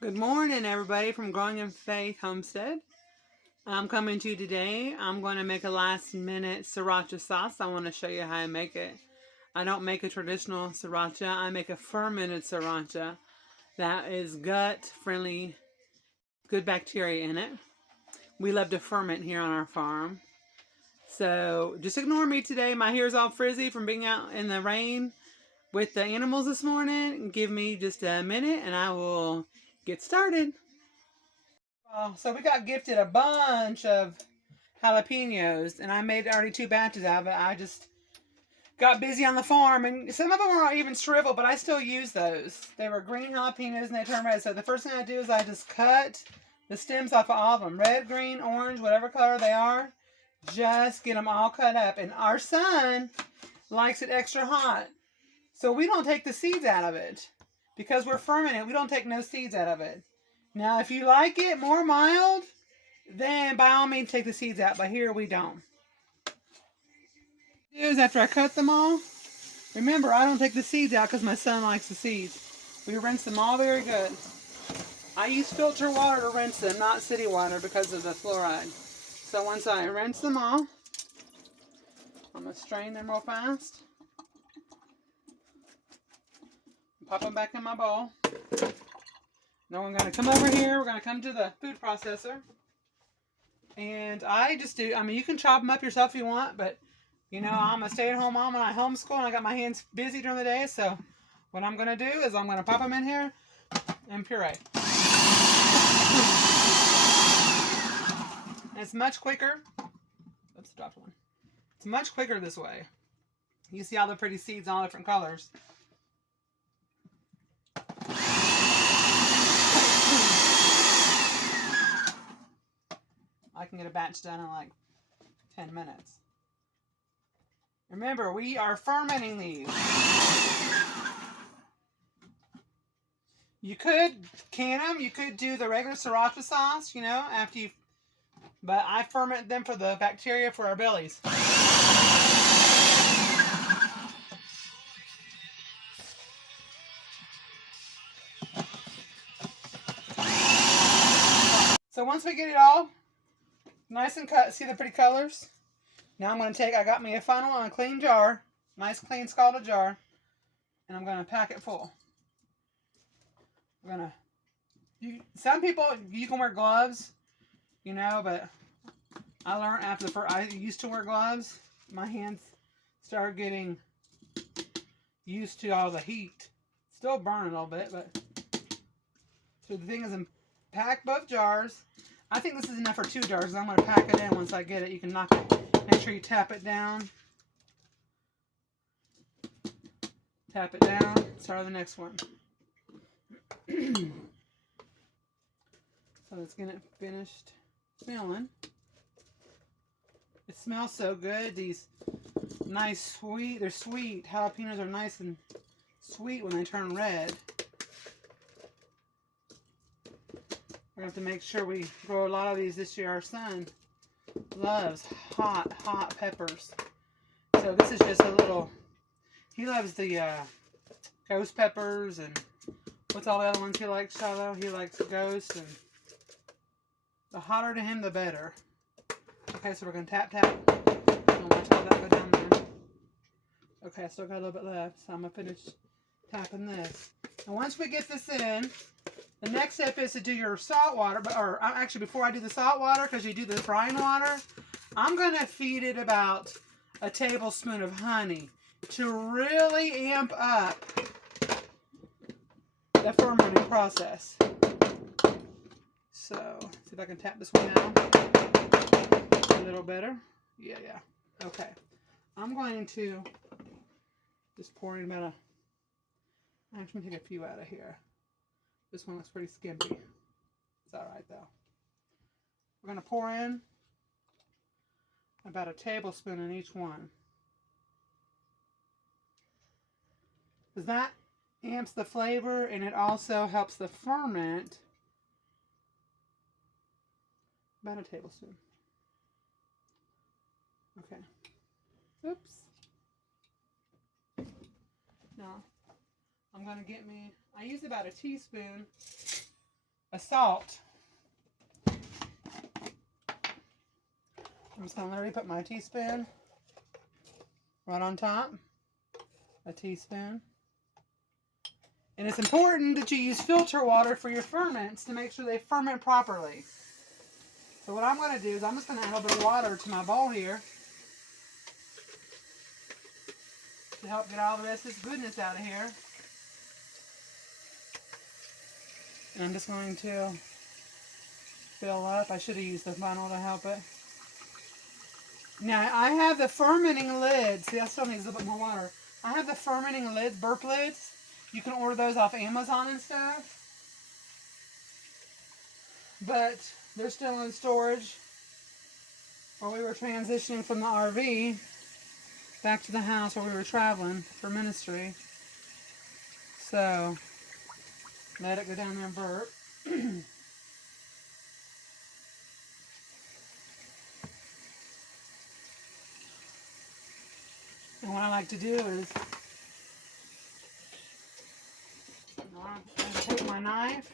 Good morning, everybody, from Growing in Faith Homestead. I'm coming to you today. I'm going to make a last-minute Siracha sauce. I want to show you how I make it. I don't make a traditional Siracha. I make a fermented Siracha that is gut-friendly, good bacteria in it. We love to ferment here on our farm. So just ignore me today. My hair's all frizzy from being out in the rain with the animals this morning. Give me just a minute and I will get started. So we got gifted a bunch of jalapenos, and I made already 2 batches out of it. I just got busy on the farm, and some of them were not even shriveled, but I still use those. They were green jalapenos, and they turned red. So the first thing I do is I just cut the stems off of all of them. Red, green, orange, whatever color they are. Just get them all cut up. And our son likes it extra hot. So we don't take the seeds out of it. Because we're fermenting, we don't take no seeds out of it. Now, if you like it more mild, then by all means take the seeds out, but here we don't. Is after I cut them all, remember I don't take the seeds out because my son likes the seeds. We rinse them all very good. I use filter water to rinse them, not city water because of the fluoride. So once I rinse them all, I'm going to strain them real fast. Pop them back in my bowl. Now we're going to come over here. We're going to come to the food processor. And I just do, you can chop them up yourself if you want, but, I'm a stay-at-home mom and I homeschool and I got my hands busy during the day. So what I'm going to do is I'm going to pop them in here and puree. And it's much quicker. Oops, dropped one. It's much quicker this way. You see all the pretty seeds, all different colors. I can get a batch done in like 10 minutes. Remember, we are fermenting these. You could can them. You could do the regular Siracha sauce, after you... But I ferment them for the bacteria for our bellies. So once we get it all nice and cut, see the pretty colors? Now I'm going to take, I got me a funnel and a clean jar, nice clean scalded jar, and I'm going to pack it full. I'm going to, some people, you can wear gloves, but I learned after I used to wear gloves, my hands started getting used to all the heat. Still burn a little bit, but, so the thing is, pack both jars. I think this is enough for 2 jars. I'm going to pack it in once I get it. You can knock it. Make sure you tap it down. Tap it down. Start the next one. So let's get it finished smelling. It smells so good. These nice sweet, they're sweet. Jalapenos are nice and sweet when they turn red. We're going to have to make sure we grow a lot of these this year. Our son loves hot peppers. So this is just a little, he loves the ghost peppers and what's all the other ones he likes, Shiloh? He likes ghost, and the hotter to him, the better. Okay, so we're going to tap. Don't watch all that go down there. Okay, I still got a little bit left, so I'm going to finish tapping this. And once we get this in, the next step is to do your salt water, or actually before I do the salt water, because you do the frying water, I'm going to feed it about a tablespoon of honey to really amp up the fermenting process. So, see if I can tap this one out a little better. Yeah. Okay. I'm going to just pour in about I'm just going to take a few out of here. This one looks pretty skimpy. It's alright though. We're going to pour in about a tablespoon in each one. Because that amps the flavor and it also helps the ferment. About a tablespoon. Okay. Oops. Now, I'm going to get me, I use about a teaspoon a salt. I'm just going to literally put my teaspoon right on top. A teaspoon. And it's important that you use filter water for your ferments to make sure they ferment properly. So what I'm going to do is I'm just going to add a little bit of water to my bowl here to help get all the rest of this goodness out of here. And I'm just going to fill up. I should have used the funnel to help it. Now, I have the fermenting lids. See, I still need a little bit more water. I have the fermenting lids, burp lids. You can order those off Amazon and stuff. But they're still in storage. While we were transitioning from the RV back to the house where we were traveling for ministry. So, let it go down there and burp. And what I like to do is I take my knife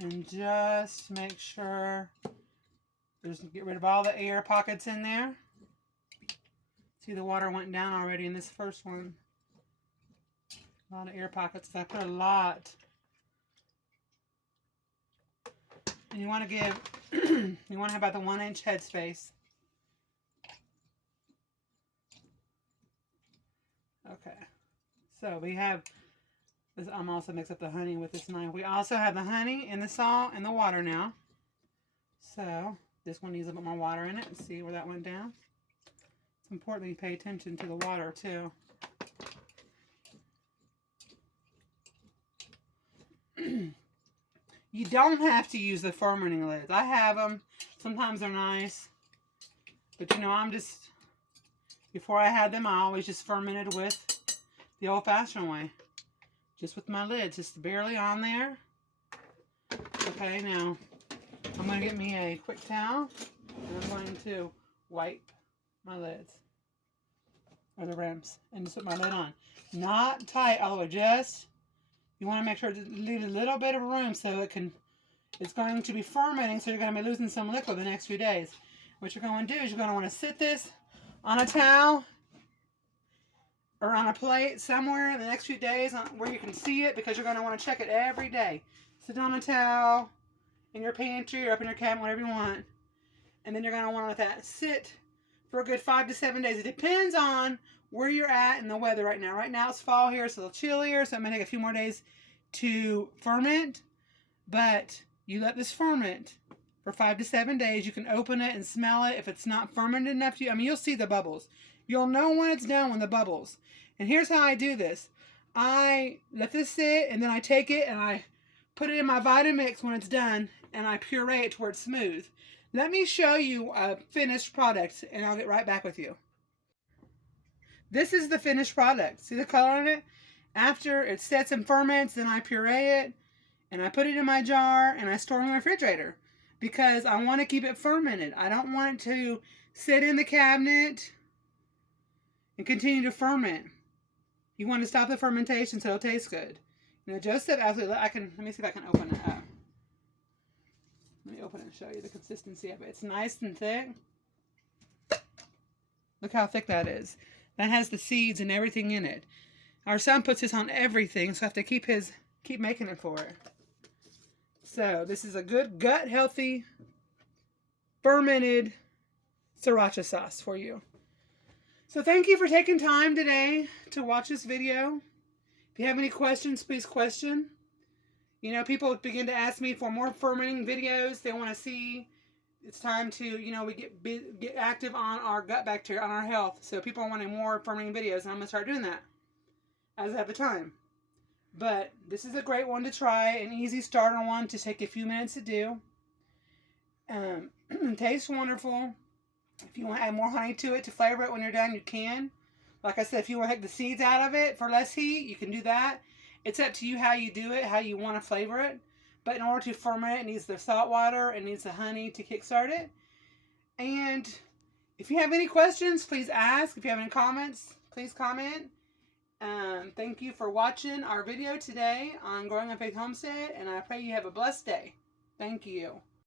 and just make sure get rid of all the air pockets in there. See, the water went down already in this first one. A lot of air pockets. I put a lot. And you want to give, you want to have about the 1-inch headspace. Okay, so we have this. I'm also mix up the honey with this knife. We also have the honey and the salt and the water now. So this one needs a bit more water in it. See where that went down? It's important that you pay attention to the water too. You don't have to use the fermenting lids. I have them. Sometimes they're nice. But you know, before I had them, I always just fermented with the old-fashioned way. Just with my lids, just barely on there. Okay, now I'm going to get me a quick towel. And I'm going to wipe my lids. Or the rims. And just put my lid on. Not tight all the way, just... You want to make sure to leave a little bit of room so it's going to be fermenting, so you're going to be losing some liquid the next few days. What you're going to do is you're going to want to sit this on a towel or on a plate somewhere in the next few days where you can see it, because you're going to want to check it every day. Sit on a towel in your pantry or up in your cabinet, whatever you want. And then you're going to want to let that sit for a good 5 to 7 days. It depends on where you're at in the weather right now. Right now it's fall here, it's a little chillier, so it may take a few more days to ferment. But you let this ferment for 5 to 7 days. You can open it and smell it. If it's not fermented enough, you'll see the bubbles. You'll know when it's done when the bubbles. And here's how I do this. I let this sit, and then I take it and I put it in my Vitamix when it's done, and I puree it to where it's smooth. Let me show you a finished product, and I'll get right back with you. This is the finished product. See the color on it? After it sets and ferments, then I puree it, and I put it in my jar, and I store it in my refrigerator, because I want to keep it fermented. I don't want it to sit in the cabinet and continue to ferment. You want to stop the fermentation so it'll taste good. You know, Joseph absolutely, let me see if I can open it up. Let me open it and show you the consistency of it. It's nice and thick. Look how thick that is. That has the seeds and everything in it. Our son puts this on everything, so I have to keep making it for it. So this is a good gut healthy fermented sriracha sauce for you. So thank you for taking time today to watch this video. If you have any questions, please question. You know, people begin to ask me for more fermenting videos. They want to see. It's time to, you know, we get active on our gut bacteria, on our health. So people are wanting more fermenting videos, and I'm going to start doing that as I have the time. But this is a great one to try, an easy starter one to take a few minutes to do. Tastes wonderful. If you want to add more honey to it to flavor it when you're done, you can. Like I said, if you want to take the seeds out of it for less heat, you can do that. It's up to you how you do it, how you want to flavor it. But in order to ferment it, it needs the salt water, it needs the honey to kickstart it. And if you have any questions, please ask. If you have any comments, please comment. Thank you for watching our video today on Growing in Faith Homestead, and I pray you have a blessed day. Thank you.